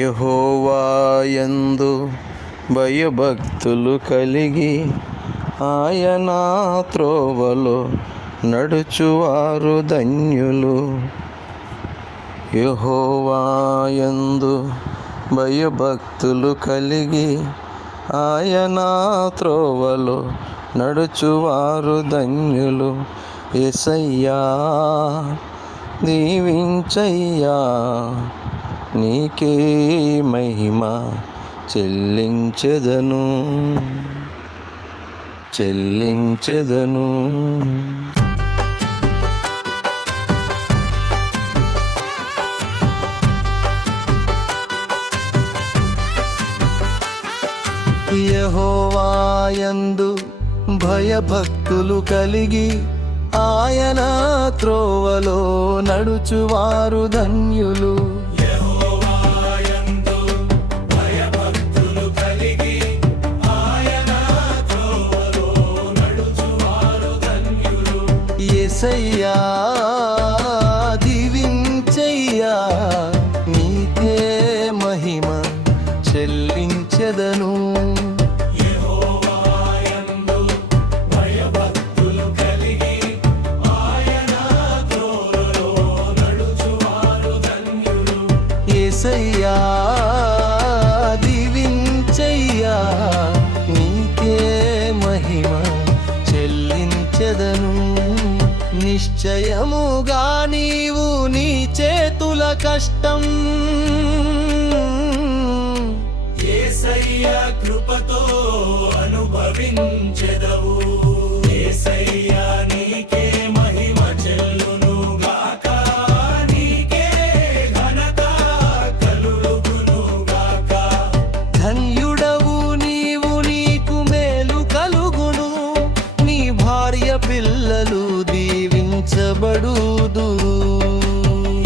యెహోవాయందు భయభక్తులు కలిగి ఆయన త్రోవలో నడుచువారు ధన్యులు. యెహోవాయందు భయభక్తులు కలిగి ఆయన త్రోవలో నడుచువారు ధన్యులు. యేసయ్యా దీవించయ్యా, నీకే మహిమ చెల్లించెదను. యెహోవాయందు భయభక్తులు కలిగి ఆయన త్రోవలో నడుచువారు ధన్యులు. యెహోవాయందు భయభక్తులు కలిగి ఆయన త్రోవలో నడుచువారు ధన్యులు. యేసయ్యా దీవించయ్యా, నీకే మహిమ చెల్లించెదను. యేసయ్యా దీవించయ్యా, నీకే మహిమ చెల్లించెదను. నిశ్చయముగా నీవు నీ చేతుల కష్టం యేసయ్యా కృపతో అనుభవించెదవు. యేసయ్యా నీకే మహిమ చెల్లును గాక, నీకే ఘనత కలుగును గాక. ధన్యుడవు నీవు, నీకు మేలు కలుగును. నీ భార్య పిల్లలు దీవించబడుదురు.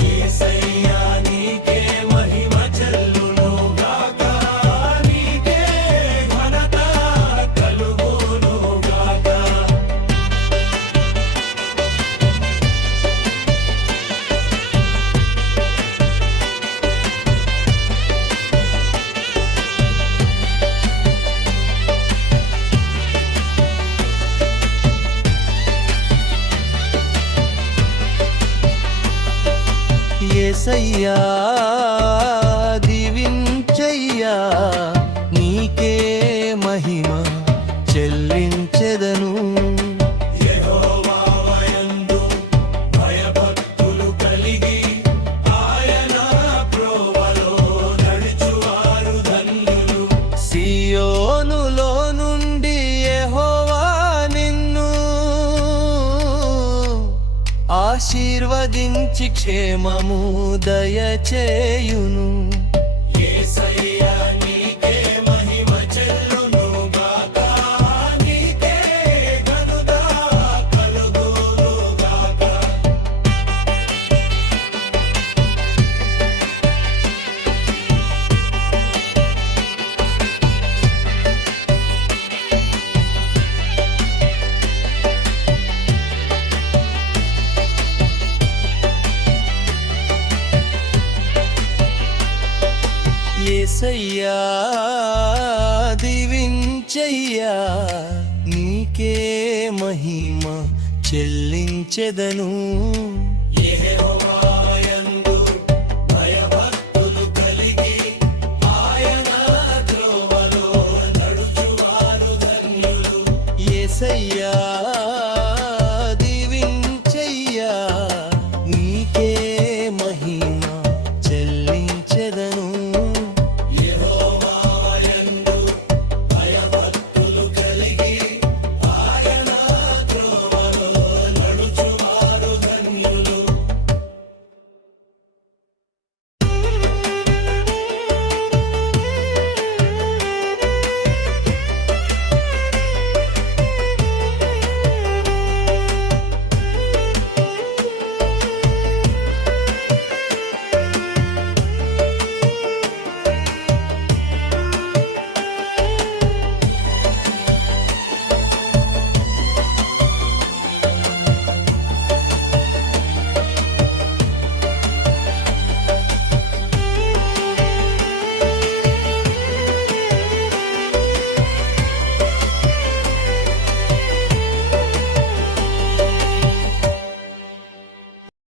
యేసయ్యా నీకే మహిమ చెల్లును గాక, నీకే ఘనత కలుగును గాక. యేసయ్యా దీవించయ్యా, నీకే మహిమ చెల్లించెదను. యెహోవాయందు భయభక్తులు కలిగి ఆయన త్రోవలో నడుచువారు ధన్యులు. సియోనులో నుండి యెహోవా నిన్ను ఆశీర్వదించి క్షేమము దయచేయును. యేసయ్యా నీకే మహిమ చెల్లును గాక, నీకే ఘనత కలుగును గాక. యేసయ్యా దీవించయ్యా, నీకే మహిమ చెల్లించెదను.